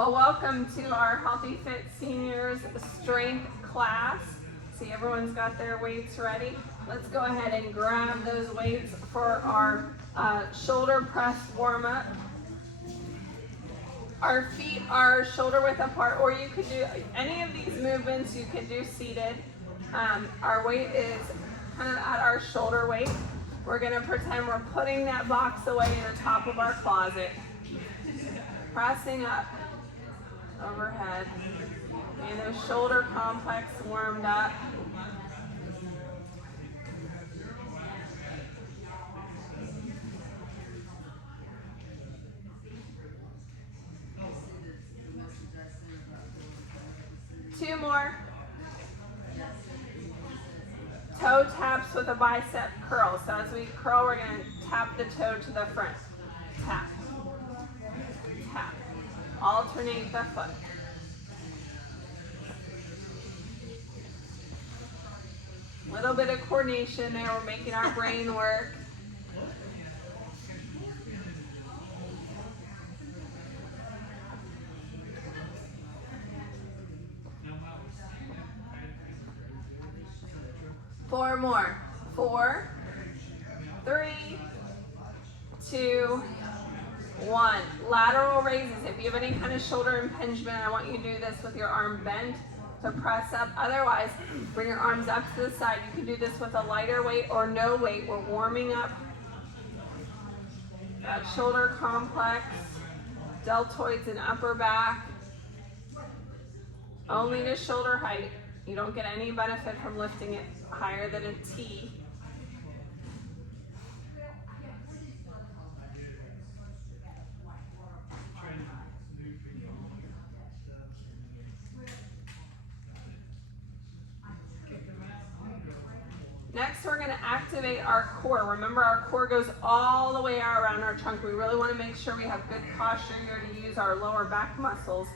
Well, welcome to our Healthy Fit Seniors Strength class. See, everyone's got their weights ready. Let's go ahead and grab those weights for our shoulder press warm-up. Our feet are shoulder width apart, or you could do any of these movements you could do seated. Our weight is kind of at our shoulder weight. We're gonna pretend we're putting that box away in the top of our closet. Pressing up, overhead. Getting those shoulder complex warmed up. Two more. Toe taps with a bicep curl. So as we curl, we're going to tap the toe to the front. Tap. Tap. Alternate the foot. Little bit of coordination there. We're making our brain work. Four more. 4, 3, 2, 1. Lateral raises. If you have any kind of shoulder impingement, I want you to do this with your arm bent to press up. Otherwise, bring your arms up to the side. You can do this with a lighter weight or no weight. We're warming up that shoulder complex, deltoids and upper back. Only to shoulder height. You don't get any benefit from lifting it higher than a T. Next, we're going to activate our core. Remember, our core goes all the way around our trunk. We really want to make sure we have good posture here to use our lower back muscles.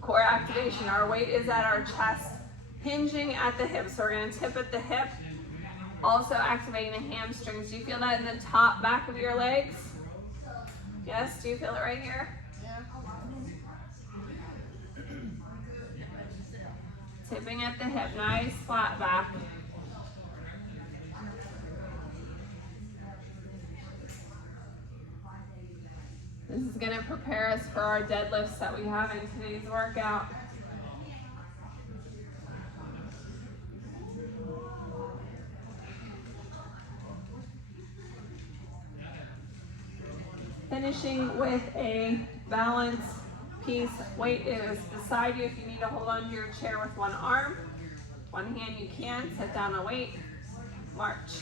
Core activation. Our weight is at our chest, hinging at the hip. So we're going to tip at the hip, also activating the hamstrings. Do you feel that in the top back of your legs? Yes? Do you feel it right here? Tipping at the hip, nice flat back. This is going to prepare us for our deadlifts that we have in today's workout. Finishing with a balance piece. Weight is beside you if you need to hold on to your chair with one arm. One hand you can. Set down a weight. March.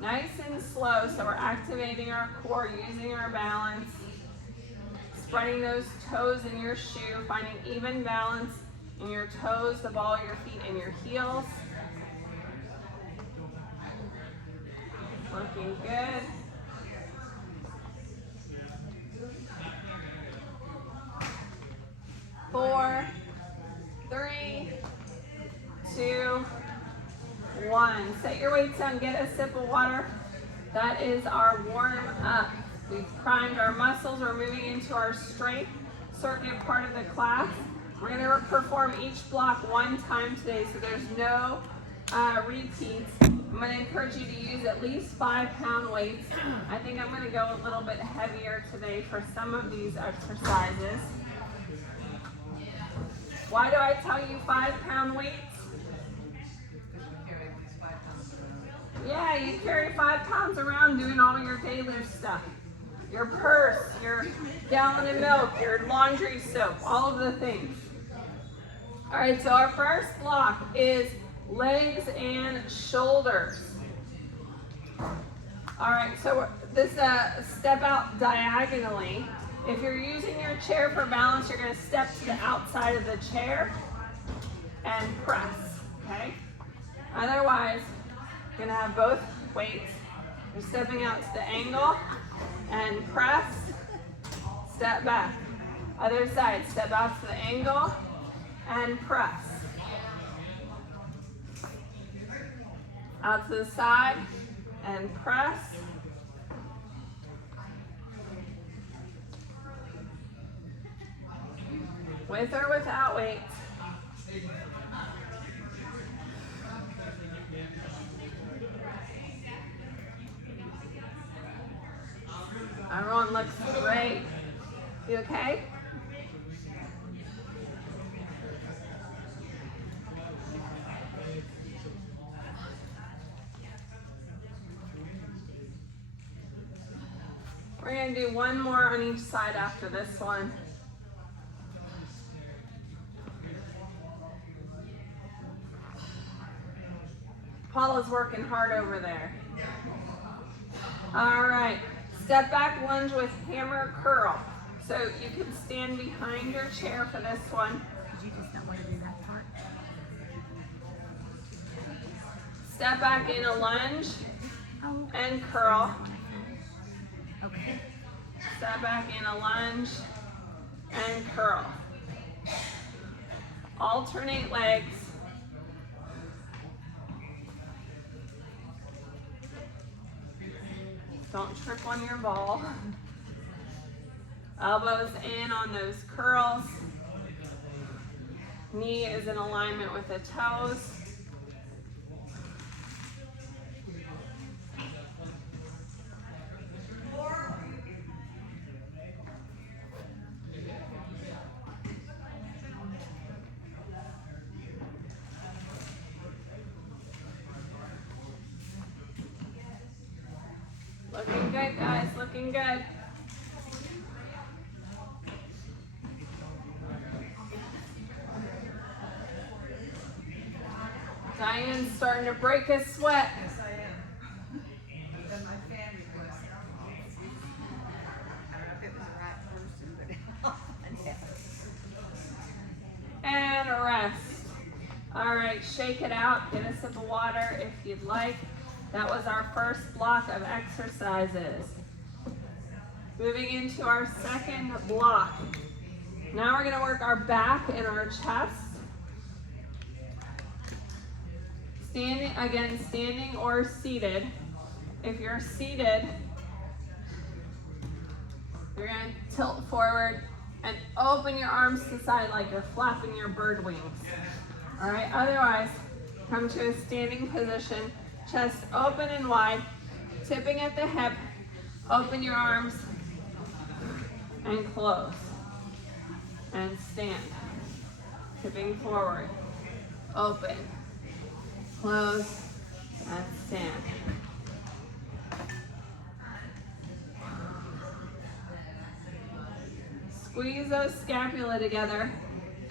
Nice and slow, so we're activating our core, using our balance. Spreading those toes in your shoe, finding even balance in your toes, the ball of your feet, and your heels. Looking good. Four, 3, 2, 1. Set your weights down, get a sip of water. That is our warm up. We've primed our muscles. We're moving into our strength circuit part of the class. We're going to perform each block one time today, so there's no repeats. I'm going to encourage you to use at least 5-pound weights. I think I'm going to go a little bit heavier today for some of these exercises. Why do I tell you 5-pound weights? Yeah, you carry 5 pounds around doing all your daily stuff. Your purse, your gallon of milk, your laundry soap, all of the things. All right, so our first block is legs and shoulders. All right, so this step out diagonally. If you're using your chair for balance, you're going to step to the outside of the chair and press, okay? Otherwise, you're going to have both weights. You're stepping out to the angle and press, step back. Other side, step out to the angle and press. Out to the side and press. with or without weights. Everyone looks great. You okay? We're going to do one more on each side after this one. Paula's working hard over there. All right. Step back lunge with hammer curl. So you can stand behind your chair for this one. Did you just not want to do that part? Step back in a lunge Oh. and curl. Okay. Step back in a lunge and curl. Alternate legs. Don't trip on your ball. Elbows in on those curls. Knee is in alignment with the toes. Looking good, guys, looking good. Diane's starting to break a sweat. Yes, I am. Then my family was. I don't know if it was the right person, but yeah. And a rest. All right, shake it out. Get a sip of water if you'd like. That was our first block of exercises. Moving into our second block. Now we're gonna work our back and our chest. Standing, again, standing or seated. If you're seated, you're gonna tilt forward and open your arms to the side like you're flapping your bird wings. All right, otherwise, come to a standing position, chest open and wide, tipping at the hip, open your arms, and close. And stand. Tipping forward, open, close, and stand. Squeeze those scapula together.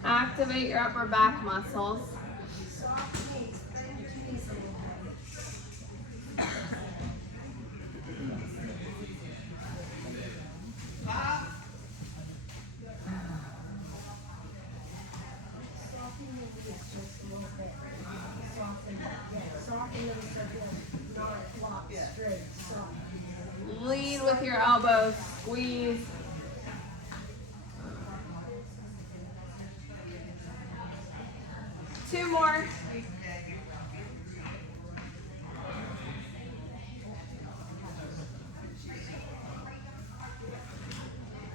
Activate your upper back muscles. Lead with your elbows, squeeze. Two more.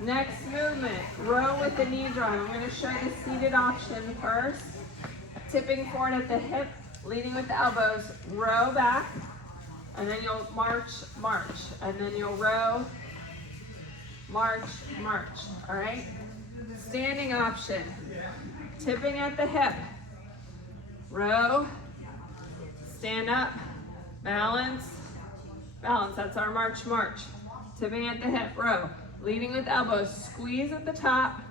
Next movement, row with the knee drive. I'm going to show the seated option first. Tipping forward at the hip, leading with the elbows, row back, and then you'll march, march, and then you'll row, march, march, all right? Standing option, tipping at the hip, row, stand up, balance, balance, that's our march, march. Tipping at the hip, row, leading with elbows, squeeze at the top,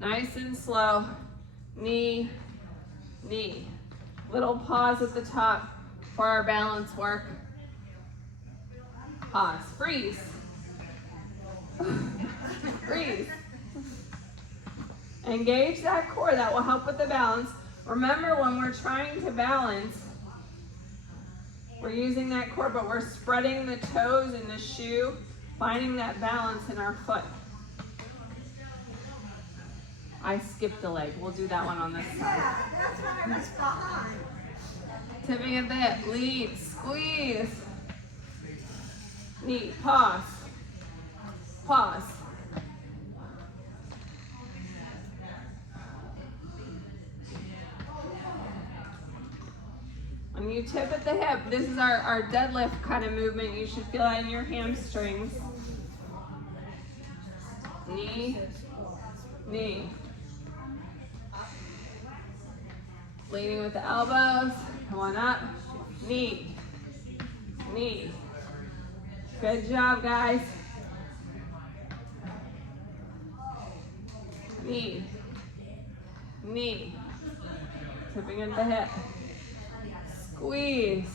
nice and slow, knee, knee. Little pause at the top for our balance work. Pause, freeze. Freeze. Engage that core, that will help with the balance. Remember, when we're trying to balance, we're using that core, but we're spreading the toes in the shoe, finding that balance in our foot. I skipped a leg. We'll do that one on this side. Yeah, that's what I was behind. Tipping at the hip, lead, squeeze. Knee, pause. Pause. you tip at the hip, this is our deadlift kind of movement. You should feel that in your hamstrings. Knee, knee. Leaning with the elbows, come on up. Knee, knee. Good job, guys. Knee, knee. Tipping at the hip. Squeeze.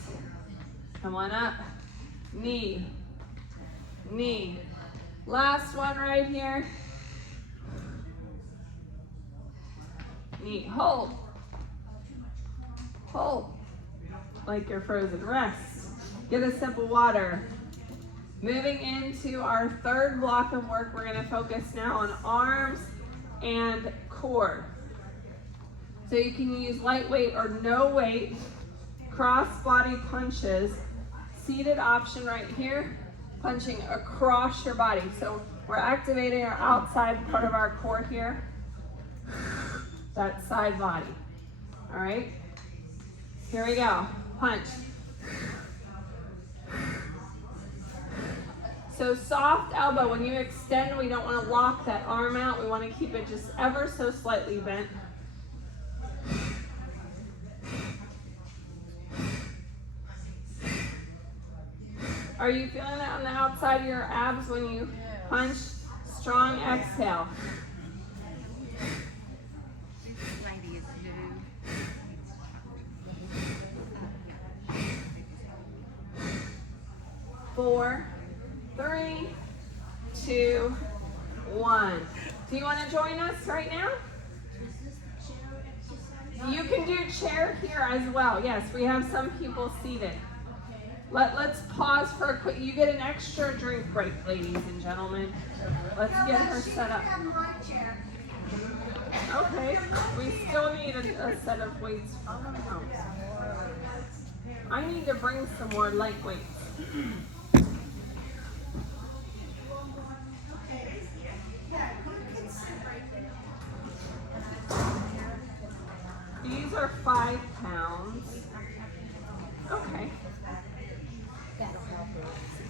Come on up. Knee, knee. Last one right here. Knee, hold. Hold. Like you're frozen. Rest. Get a sip of water. Moving into our third block of work, we're going to focus now on arms and core. So you can use lightweight or no weight, cross body punches, seated option right here, punching across your body. So we're activating our outside part of our core here, that side body. All right, here we go, punch. So soft elbow, when you extend, we don't want to lock that arm out. We want to keep it just ever so slightly bent. Are you feeling it on the outside of your abs when you punch? Strong exhale. Radius new. 4, 3, 2, 1. Do you want to join us right now? You can do chair here as well. Yes, we have some people seated. Let's pause for a quick, you get an extra drink break, ladies and gentlemen. Let's get her set up. Okay, we still need a set of weights. Oh. I need to bring some more light weights. These are 5 pounds. Okay.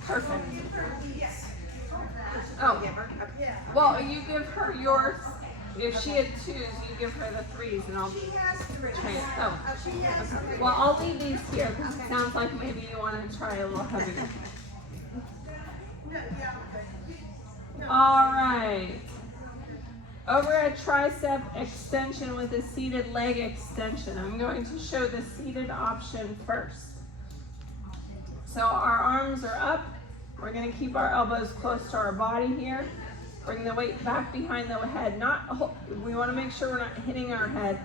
Perfect. Oh, well, you give her yours. If she had 2s, you give her the 3s, and I'll try it. Oh, okay. Well, I'll leave these here because it sounds like maybe you want to try a little heavier. All right. Overhead tricep extension with a seated leg extension. I'm going to show the seated option first. So our arms are up. We're going to keep our elbows close to our body here. Bring the weight back behind the head. We want to make sure we're not hitting our head.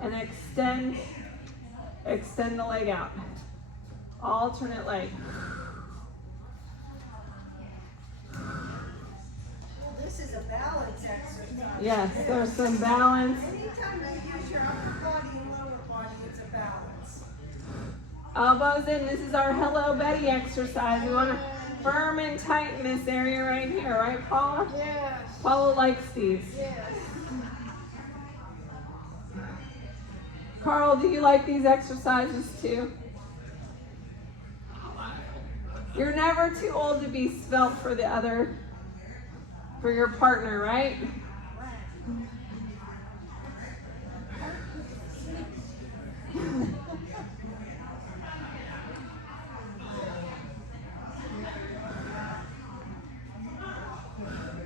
And extend the leg out. Alternate leg. This is a balance exercise. Yes, there's some balance. Anytime you use your upper body and lower body, it's a balance. Elbows in. This is our Hello Betty exercise. We want to firm and tighten this area right here, right, Paula? Yes. Paula likes these. Yes. Carl, do you like these exercises too? You're never too old to be svelte for your partner, right?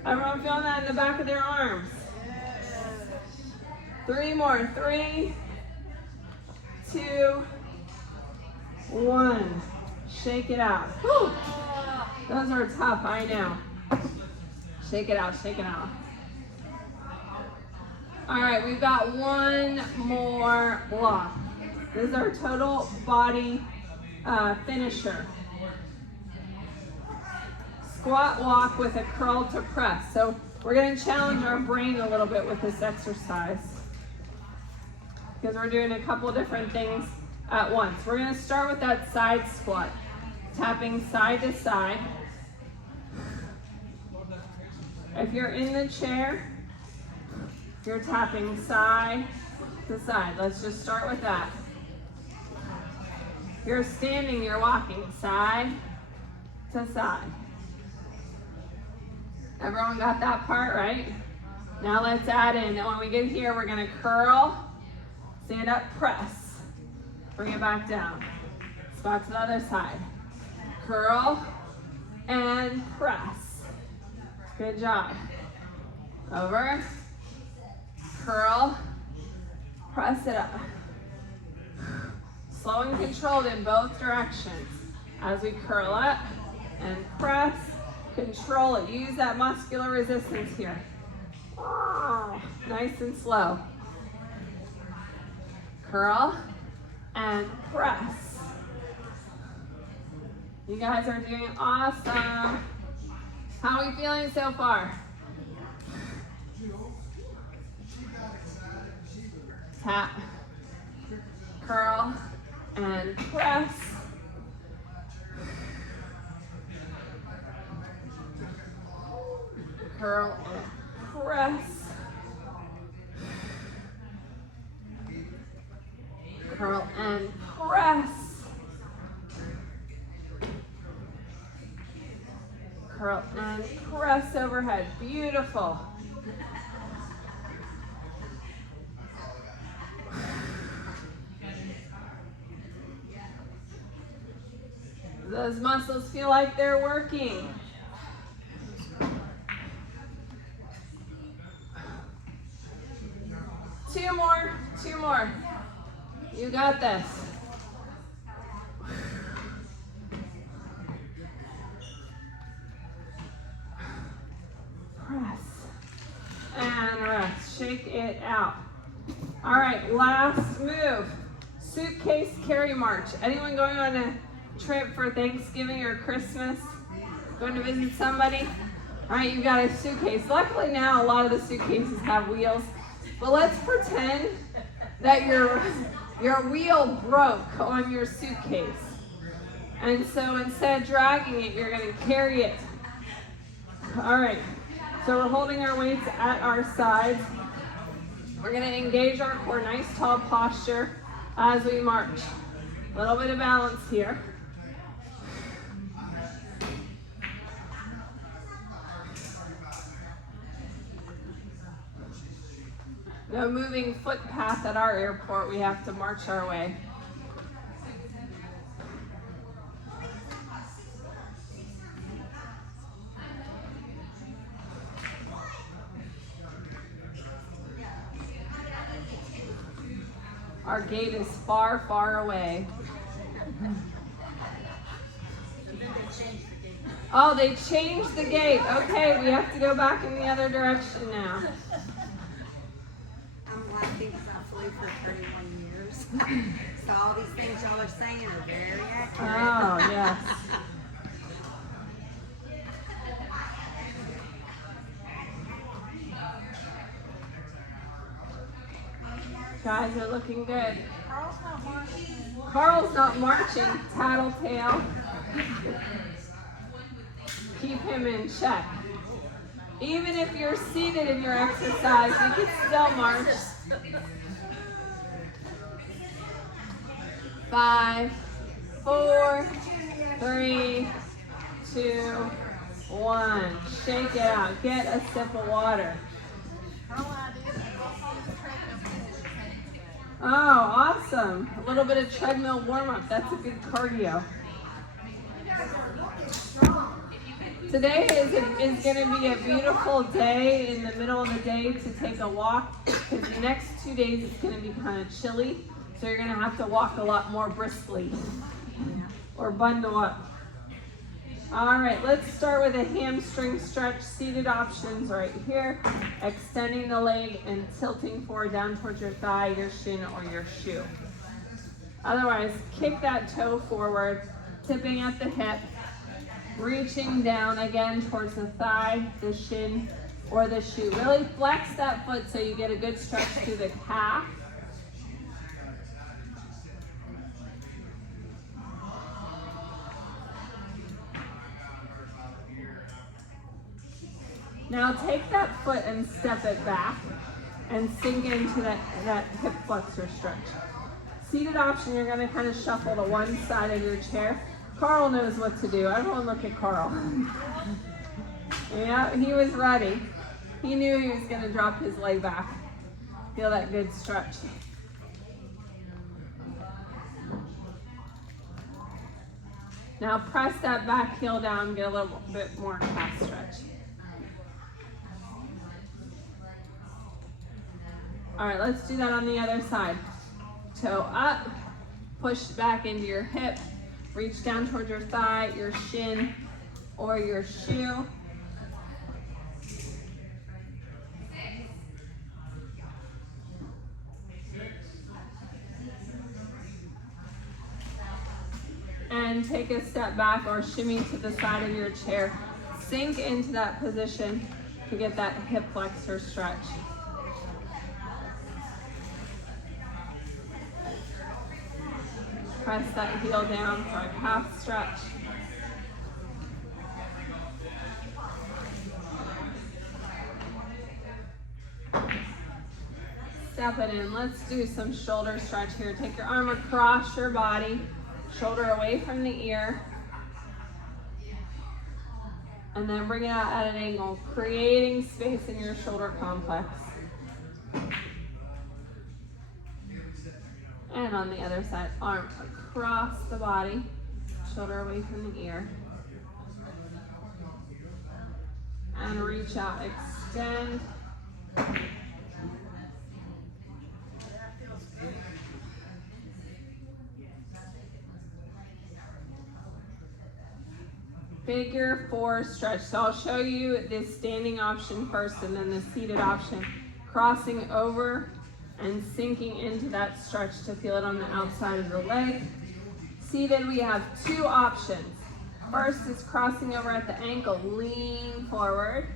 Everyone feeling that in the back of their arms? 3 more. 3, 2, 1. Shake it out. Whew. Those are tough, I know. Shake it out, shake it out. All right, we've got one more block. This is our total body finisher. Squat walk with a curl to press. So we're going to challenge our brain a little bit with this exercise because we're doing a couple different things at once. We're going to start with that side squat, tapping side to side. If you're in the chair, you're tapping side to side. Let's just start with that. If you're standing, you're walking side to side. Everyone got that part, right? Now let's add in, and when we get here, we're gonna curl, stand up, press. Bring it back down. Spot to the other side. Curl and press. Good job. Over, curl, press it up. Slow and controlled in both directions. As we curl up and press, control it. Use that muscular resistance here. Nice and slow. Curl and press. You guys are doing awesome. How are we feeling so far? Tap, curl, and press. Curl and press. Curl and press. Curl and press overhead. Beautiful. Those muscles feel like they're working. Two more. You got this. Press and rest. Shake it out. All right, last move. Suitcase carry march. Anyone going on a trip for Thanksgiving or Christmas? Going to visit somebody? All right, you've got a suitcase. Luckily now a lot of the suitcases have wheels, but let's pretend that your wheel broke on your suitcase. And so instead of dragging it, you're gonna carry it. All right, so we're holding our weights at our sides. We're gonna engage our core, nice tall posture as we march. A little bit of balance here. No moving footpath at our airport. We have to march our way. Our gate is far, far away. Oh, they changed the gate. Okay, we have to go back in the other direction now. I'm laughing because I flew for 31 years. So all these things y'all are saying are very accurate. Oh, yes. Guys are looking good. Carl's not marching. Tattletale. Keep him in check. Even if you're seated in your exercise, you can still march. 5, 4, 3, 2, 1. Shake it out. Get a sip of water. Oh, awesome. A little bit of treadmill warm-up. That's a good cardio. Today is going to be a beautiful day in the middle of the day to take a walk, because the next 2 days it's going to be kind of chilly, so you're going to have to walk a lot more briskly or bundle up. All right, let's start with a hamstring stretch. Seated options right here. Extending the leg and tilting forward down towards your thigh, your shin, or your shoe. Otherwise, kick that toe forward, tipping at the hip, reaching down again towards the thigh, the shin, or the shoe. Really flex that foot so you get a good stretch through the calf. Now take that foot and step it back and sink into that hip flexor stretch. Seated option, you're gonna kind of shuffle to one side of your chair. Carl knows what to do. Everyone look at Carl. Yeah, he was ready. He knew he was gonna drop his leg back. Feel that good stretch. Now press that back heel down, get a little bit more calf stretch. All right, let's do that on the other side. Toe up, push back into your hip, reach down towards your thigh, your shin, or your shoe. And take a step back or shimmy to the side of your chair. Sink into that position to get that hip flexor stretch. Press that heel down for a calf stretch. Step it in. Let's do some shoulder stretch here. Take your arm across your body, shoulder away from the ear. And then bring it out at an angle, creating space in your shoulder complex. And on the other side, arm across the body, shoulder away from the ear. And reach out, extend. Figure 4 stretch. So I'll show you this standing option first and then the seated option. Crossing over and sinking into that stretch to feel it on the outside of the leg. Seated, we have 2 options. First is crossing over at the ankle, lean forward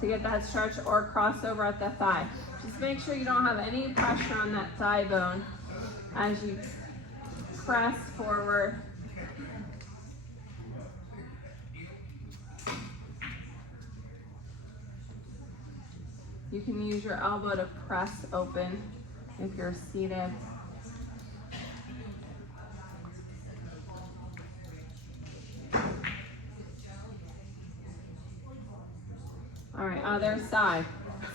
to get that stretch, or cross over at the thigh. Just make sure you don't have any pressure on that thigh bone as you press forward. You can use your elbow to press open if you're seated. All right, other side.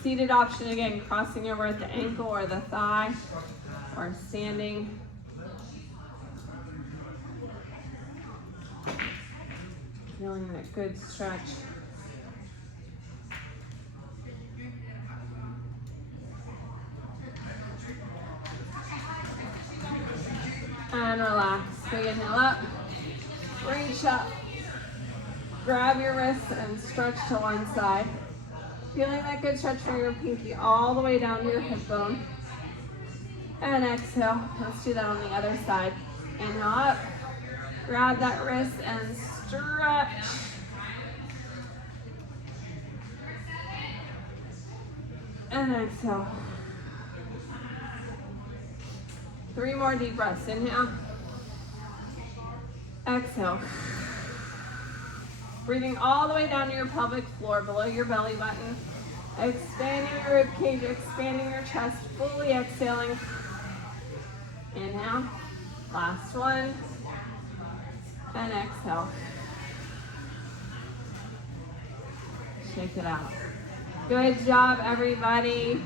Seated option again, crossing over at the ankle or the thigh, or standing. Feeling that good stretch. And relax. Big inhale up. Reach up. Grab your wrists and stretch to one side. Feeling that good stretch from your pinky all the way down to your hip bone. And exhale. Let's do that on the other side. Inhale up. Grab that wrist and stretch. And exhale. 3 more deep breaths. Inhale. Exhale. Breathing all the way down to your pelvic floor, below your belly button. Expanding your rib cage, expanding your chest, fully exhaling. Inhale. Last one. And exhale. Shake it out. Good job, everybody.